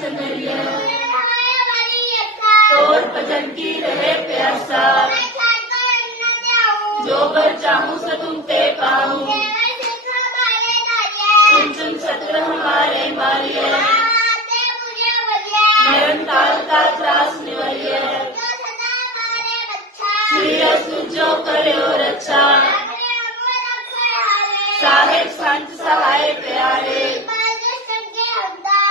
चंदरिया तोर भजन की रहे प्यासा जो बर चाहूँ सो तुम ते पाऊँ सुन सुन सत्र हमारे मारिय मरण काल का त्रास निवरिय श्री सुजो करो रक्षा साहेब संत सहाय प्यारे।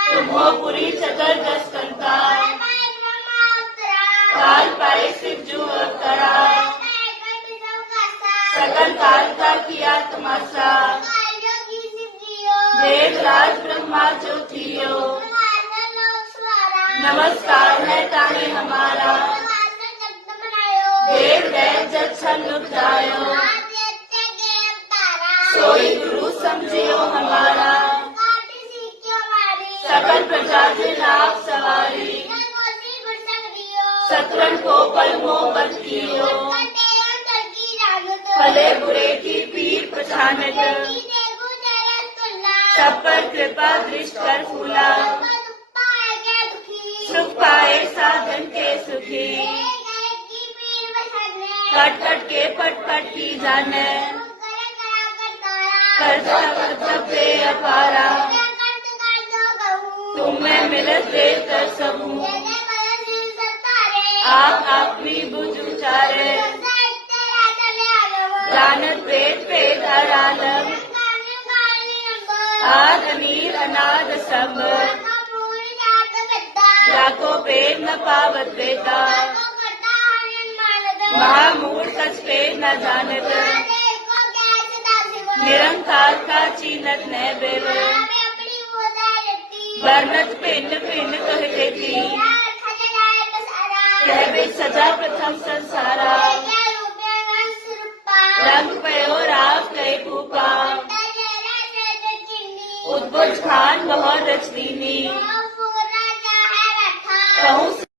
तुम्हो पुरी चकर दस काल पाए सिर जो अवतरा सकल काल का किया तमाशा। देव राज ब्रह्मा जो थियो। नमस्कार है ताहे हमारा। देव दैव पछानत सब पर कृपा दृष्ट कर फूला। सुख पाए साधन के सुखी। कट कट के पट पट की जाने। कर्तव्य अपारा। तुम्हें मिलत देव कर सबू आप अपनी आद अमीर अनाद सब। जाको पेट न पावत बेटा। महामूर सच पेट न जानत। निरंकार का खान बहुत रचदीनी कहूँ